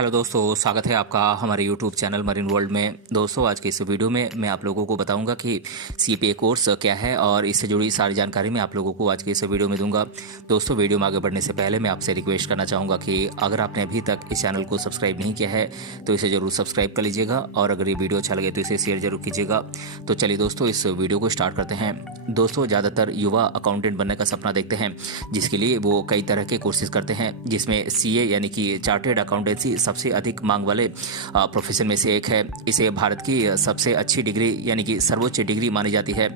Hello दोस्तों, स्वागत है आपका हमारे यूट्यूब चैनल मरीन वर्ल्ड में। दोस्तों, आज के इस वीडियो में मैं आप लोगों को बताऊंगा कि सीपीए कोर्स क्या है और इससे जुड़ी सारी जानकारी मैं आप लोगों को आज के इस वीडियो में दूंगा। दोस्तों, वीडियो में आगे बढ़ने से पहले मैं आपसे रिक्वेस्ट करना चाहूँगा कि अगर आपने अभी तक इस चैनल को सब्सक्राइब नहीं किया है तो इसे ज़रूर सब्सक्राइब कर लीजिएगा और अगर ये वीडियो अच्छा लगे तो इसे शेयर जरूर कीजिएगा। तो चलिए दोस्तों, इस वीडियो को स्टार्ट करते हैं। दोस्तों, ज़्यादातर युवा अकाउंटेंट बनने का सपना देखते हैं, जिसके लिए वो कई तरह के कोर्सेज करते हैं, जिसमें सीए यानी कि चार्टेड अकाउंटेंसी सबसे अधिक मांग वाले प्रोफेशन में से एक है। इसे भारत की सबसे अच्छी डिग्री यानी कि सर्वोच्च डिग्री मानी जाती है,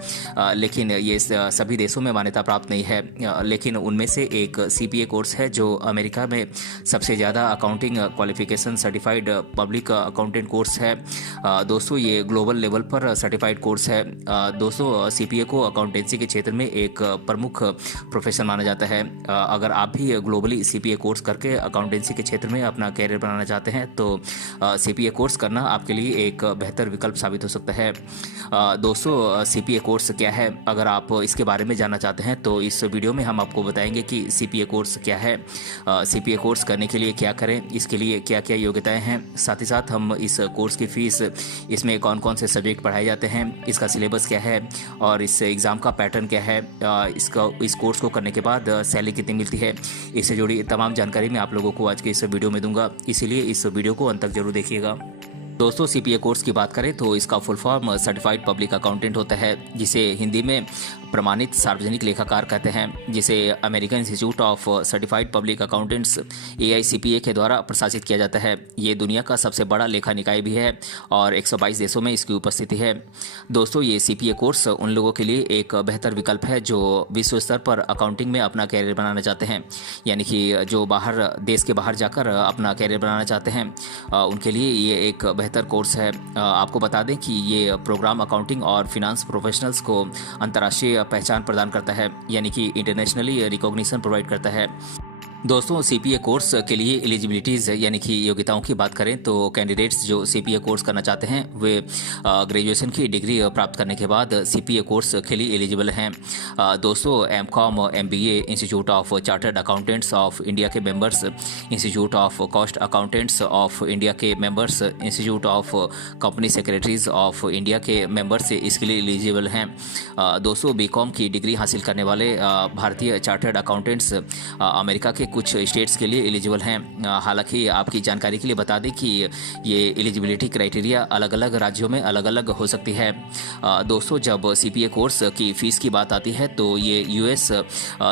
लेकिन ये सभी देशों में मान्यता प्राप्त नहीं है। लेकिन उनमें से एक सीपीए कोर्स है जो अमेरिका में सबसे ज़्यादा accounting qualification certified public accountant course है। दोस्तों, ये ग्लोबल लेवल पर सर्टिफाइड कोर्स है। दोस्तों, सीपीए को अकाउंटेंसी के क्षेत्र में एक प्रमुख प्रोफेशन माना जाता है। अगर आप भी ग्लोबली सीपीए कोर्स करके अकाउंटेंसी के क्षेत्र में अपना कैरियर बनाना चाहते हैं तो सीपीए कोर्स करना आपके लिए एक बेहतर विकल्प साबित हो सकता है। दोस्तों, सीपीए कोर्स क्या है, अगर आप इसके बारे में जानना चाहते हैं तो इस वीडियो में हम आपको बताएंगे कि सीपीए कोर्स क्या है, सीपीए कोर्स करने के लिए क्या करें, इसके लिए क्या क्या योग्यताएं हैं। साथ ही साथ हम इस कोर्स की फीस, इसमें कौन कौन से सब्जेक्ट पढ़ाए जाते हैं, इसका सिलेबस क्या है और इस एग्ज़ाम का पैटर्न क्या है, इस कोर्स को करने के बाद सैलरी कितनी मिलती है, इससे जुड़ी तमाम जानकारी मैं आप लोगों को आज के इस वीडियो में दूंगा। इसीलिए इस वीडियो को अंत तक जरूर देखिएगा। दोस्तों, सीपीए कोर्स की बात करें तो इसका full form certified public accountant होता है, जिसे हिंदी में प्रमाणित सार्वजनिक लेखाकार कहते हैं, जिसे American institute of certified public accountants AICPA के द्वारा प्रशासित किया जाता है। ये दुनिया का सबसे बड़ा लेखा निकाय भी है और 122 देशों में इसकी उपस्थिति है। दोस्तों, ये सीपीए कोर्स उन लोगों के लिए एक बेहतर विकल्प है जो विश्व स्तर पर अकाउंटिंग में अपना कैरियर बनाना चाहते हैं, यानी कि जो देश के बाहर जाकर अपना कैरियर बनाना चाहते हैं, उनके लिए ये एक बेहतर कोर्स है। आपको बता दें कि ये प्रोग्राम अकाउंटिंग और फिनांस प्रोफेशनल्स को अंतर्राष्ट्रीय पहचान प्रदान करता है, यानी कि इंटरनेशनली रिकॉग्निशन प्रोवाइड करता है। दोस्तों, सीपीए कोर्स के लिए एलिजिबिलिटीज़ यानी कि योग्यताओं की बात करें तो कैंडिडेट्स जो सीपीए कोर्स करना चाहते हैं वे ग्रेजुएशन की डिग्री प्राप्त करने के बाद सीपीए कोर्स के लिए एलिजिबल हैं। दोस्तों, MCom MBA institute of chartered accountants of India के members, institute of cost accountants of India के members, institute of company secretaries of India के मेंबर्स इसके लिए एलिजिबल हैं। दोस्तों, बीकॉम की डिग्री हासिल करने वाले भारतीय चार्टर्ड अकाउंटेंट्स अमेरिका के कुछ स्टेट्स के लिए एलिजिबल हैं। हालांकि आपकी जानकारी के लिए बता दें कि ये एलिजिबिलिटी क्राइटेरिया अलग अलग राज्यों में अलग अलग हो सकती है। दोस्तों, जब सीपीए कोर्स की फ़ीस की बात आती है तो ये US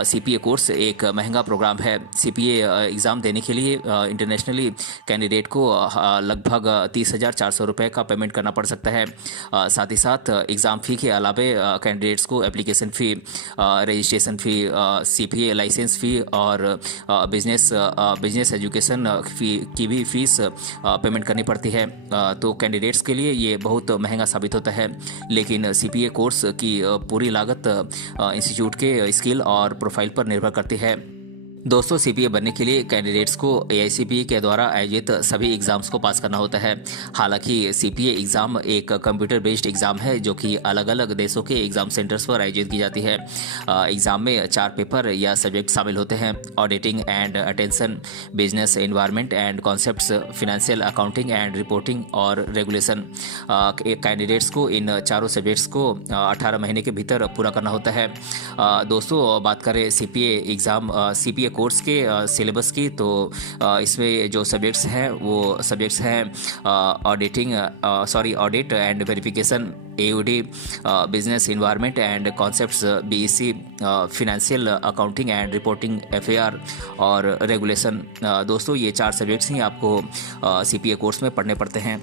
सीपीए कोर्स एक महंगा प्रोग्राम है। सीपीए एग्ज़ाम देने के लिए इंटरनेशनली कैंडिडेट को लगभग 30,400 रुपये का पेमेंट करना पड़ सकता है। साथ ही साथ एग्ज़ाम फ़ी के अलावे कैंडिडेट्स को application fee, registration fee, CPA license fee और बिजनेस एजुकेशन की भी फीस पेमेंट करनी पड़ती है। तो कैंडिडेट्स के लिए ये बहुत महंगा साबित होता है, लेकिन सीपीए कोर्स की पूरी लागत इंस्टीट्यूट के स्किल और प्रोफाइल पर निर्भर करती है। दोस्तों, सीपीए बनने के लिए कैंडिडेट्स को AICPA के द्वारा आयोजित सभी एग्ज़ाम्स को पास करना होता है। हालांकि सीपीए एग्ज़ाम एक कंप्यूटर बेस्ड एग्ज़ाम है जो कि अलग अलग देशों के एग्ज़ाम सेंटर्स पर आयोजित की जाती है। एग्ज़ाम में 4 पेपर या सब्जेक्ट शामिल होते हैं: auditing and attention, business environment and concepts, financial accounting and reporting और रेगुलेशन। कैंडिडेट्स को इन चारों सब्जेक्ट्स को 18 महीने के भीतर पूरा करना होता है। दोस्तों, बात करें सीपीए कोर्स के सिलेबस की तो इसमें जो सब्जेक्ट्स हैं वो सब्जेक्ट्स हैं audit and verification AOD, business environment and concepts BEC, financial accounting and reporting FAR और रेगुलेशन। दोस्तों, ये 4 सब्जेक्ट्स ही आपको सीपीए कोर्स में पढ़ने पड़ते हैं।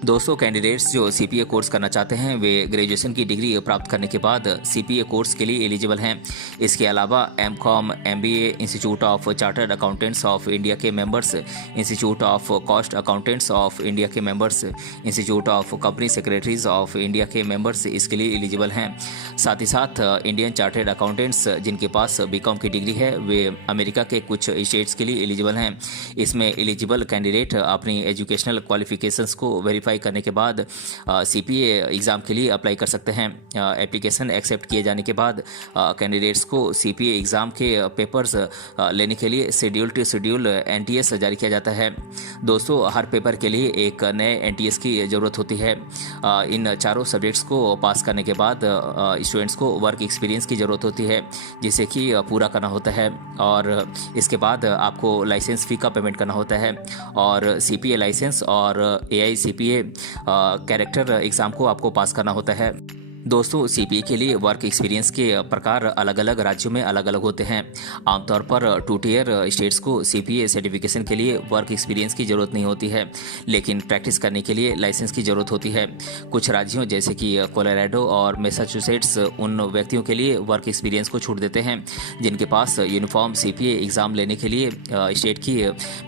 दोस्तों, कैंडिडेट्स जो सीपीए कोर्स करना चाहते हैं वे ग्रेजुएशन की डिग्री प्राप्त करने के बाद सीपीए कोर्स के लिए एलिजिबल हैं। इसके अलावा MCom MBA institute of chartered accountants of India के members, institute of cost accountants of India के members, institute of company secretaries of India के मेंबर्स इसके लिए एलिजिबल हैं। साथ ही साथ इंडियन चार्टर्ड अकाउंटेंट्स जिनके पास बीकॉम की डिग्री है वे अमेरिका के कुछ स्टेट्स के लिए एलिजिबल हैं। इसमें एलिजिबल कैंडिडेट अपनी एजुकेशनल क्वालिफिकेशंस को वेरीफाई क्वालिफाई करने के बाद CPA एग्ज़ाम के लिए अप्लाई कर सकते हैं। एप्लीकेशन एक्सेप्ट किए जाने के बाद कैंडिडेट्स को CPA एग्ज़ाम के पेपर्स लेने के लिए शेड्यूल टू शेड्यूल NTS जारी किया जाता है। दोस्तों, हर पेपर के लिए एक नए NTS की ज़रूरत होती है। इन चारों सब्जेक्ट्स को पास करने के बाद स्टूडेंट्स को वर्क एक्सपीरियंस की ज़रूरत होती है, जिसे कि पूरा करना होता है, और इसके बाद आपको लाइसेंस फ़ी का पेमेंट करना होता है। और CPA लाइसेंस और AICPA कैरेक्टर एग्ज़ाम को आपको पास करना होता है। दोस्तों, CPA के लिए वर्क एक्सपीरियंस के प्रकार अलग अलग राज्यों में अलग अलग होते हैं। आमतौर पर 2 टियर स्टेट्स को CPA सर्टिफिकेशन के लिए वर्क एक्सपीरियंस की ज़रूरत नहीं होती है, लेकिन प्रैक्टिस करने के लिए लाइसेंस की ज़रूरत होती है। कुछ राज्यों जैसे कि कोलोराडो और मैसाचुसेट्स उन व्यक्तियों के लिए वर्क एक्सपीरियंस को छूट देते हैं जिनके पास यूनिफॉर्म CPA एग्ज़ाम लेने के लिए स्टेट की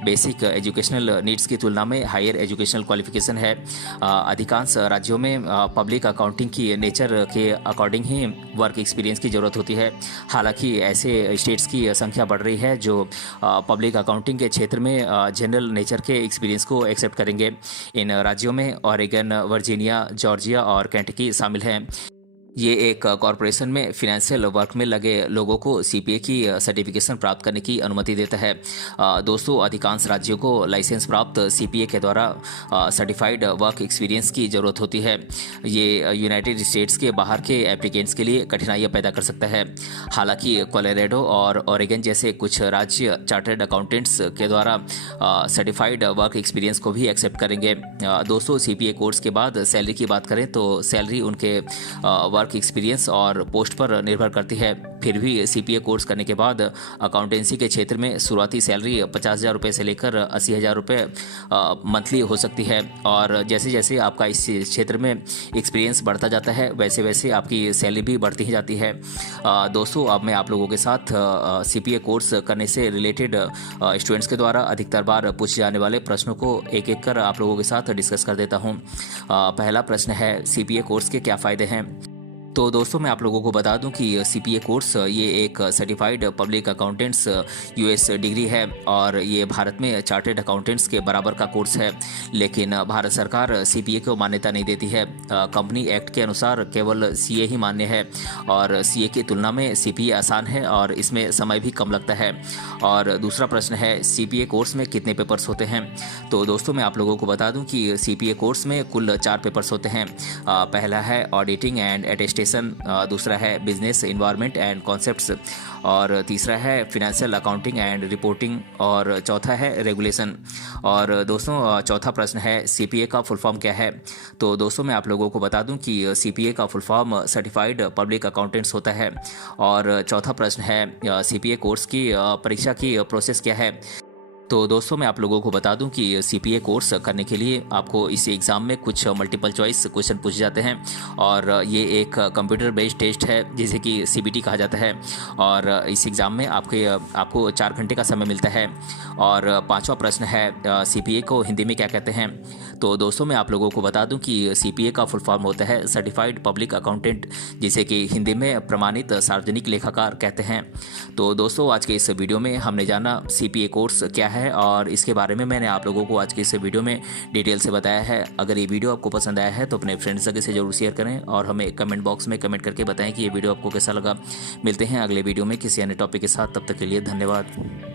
बेसिक एजुकेशनल नीड्स की तुलना में हायर एजुकेशनल क्वालिफिकेशन है। अधिकांश राज्यों में पब्लिक अकाउंटिंग की नेचर के अकॉर्डिंग ही वर्क एक्सपीरियंस की ज़रूरत होती है। हालांकि ऐसे स्टेट्स की संख्या बढ़ रही है जो पब्लिक अकाउंटिंग के क्षेत्र में जनरल नेचर के एक्सपीरियंस को एक्सेप्ट करेंगे। इन राज्यों में ऑरेगन, वर्जीनिया, जॉर्जिया और केंटकी शामिल हैं। ये एक कॉरपोरेशन में फिनेंशियल वर्क में लगे लोगों को CPA की सर्टिफिकेशन प्राप्त करने की अनुमति देता है। दोस्तों, अधिकांश राज्यों को लाइसेंस प्राप्त CPA के द्वारा सर्टिफाइड वर्क एक्सपीरियंस की ज़रूरत होती है। ये यूनाइटेड स्टेट्स के बाहर के एप्लीकेंट्स के लिए कठिनाइयाँ पैदा कर सकता है। हालांकि कोलोराडो और ऑरेगन जैसे कुछ राज्य चार्टर्ड अकाउंटेंट्स के द्वारा सर्टिफाइड वर्क एक्सपीरियंस को भी एक्सेप्ट करेंगे। दोस्तों, CPA कोर्स के बाद सैलरी की बात करें तो सैलरी उनके वर्क एक्सपीरियंस और पोस्ट पर निर्भर करती है। फिर भी CPA कोर्स करने के बाद अकाउंटेंसी के क्षेत्र में शुरुआती सैलरी 50,000 रुपये से लेकर 80,000 रुपये मंथली हो सकती है, और जैसे जैसे आपका इस क्षेत्र में एक्सपीरियंस बढ़ता जाता है वैसे वैसे आपकी सैलरी भी बढ़ती ही जाती है। दोस्तों, अब मैं आप लोगों के साथ CPA कोर्स करने से रिलेटेड स्टूडेंट्स के द्वारा अधिकतर बार पूछे जाने वाले प्रश्नों को एक एक कर आप लोगों के साथ डिस्कस कर देता हूँ। पहला प्रश्न है, CPA कोर्स के क्या फ़ायदे हैं? तो दोस्तों, मैं आप लोगों को बता दूं कि CPA कोर्स ये एक certified public accountants US degree है, और ये भारत में चार्टर्ड अकाउंटेंट्स के बराबर का कोर्स है। लेकिन भारत सरकार CPA को मान्यता नहीं देती है। कंपनी एक्ट के अनुसार केवल CA ही मान्य है, और CA की तुलना में CPA आसान है और इसमें समय भी कम लगता है। और दूसरा प्रश्न है, CPA कोर्स में कितने पेपर्स होते हैं? तो दोस्तों, मैं आप लोगों को बता दूं कि CPA कोर्स में कुल 4 पेपर्स होते हैं। पहला है ऑडिटिंग एंड अटेस्टेशन, दूसरा है बिजनेस इन्वायरमेंट एंड कॉन्सेप्ट्स, और तीसरा है फिनेंशियल अकाउंटिंग एंड रिपोर्टिंग, और चौथा है रेगुलेशन। और दोस्तों, चौथा प्रश्न है, CPA का फुल फॉर्म क्या है? तो दोस्तों, मैं आप लोगों को बता दूं कि CPA का full form certified public accountants होता है। और चौथा प्रश्न है, CPA कोर्स की परीक्षा की प्रोसेस क्या है? तो दोस्तों, मैं आप लोगों को बता दूं कि CPA कोर्स करने के लिए आपको इस एग्ज़ाम में कुछ मल्टीपल चॉइस क्वेश्चन पूछे जाते हैं, और ये एक कंप्यूटर बेस्ड टेस्ट है जिसे कि CBT कहा जाता है। और इस एग्ज़ाम में आपको 4 घंटे का समय मिलता है। और पांचवा प्रश्न है, CPA को हिंदी में क्या कहते हैं? तो दोस्तों, मैं आप लोगों को बता दूं कि CPA का फुल फॉर्म होता है सर्टिफाइड पब्लिक अकाउंटेंट, जिसे कि हिंदी में प्रमाणित सार्वजनिक लेखाकार कहते हैं। तो दोस्तों, आज के इस वीडियो में हमने जाना CPA कोर्स क्या है, और इसके बारे में मैंने आप लोगों को आज के इस वीडियो में डिटेल से बताया है। अगर ये वीडियो आपको पसंद आया है तो अपने फ्रेंड्स से जरूर शेयर करें, और हमें कमेंट बॉक्स में कमेंट करके बताएं कि ये वीडियो आपको कैसा लगा। मिलते हैं अगले वीडियो में किसी अन्य टॉपिक के साथ, तब तक के लिए धन्यवाद।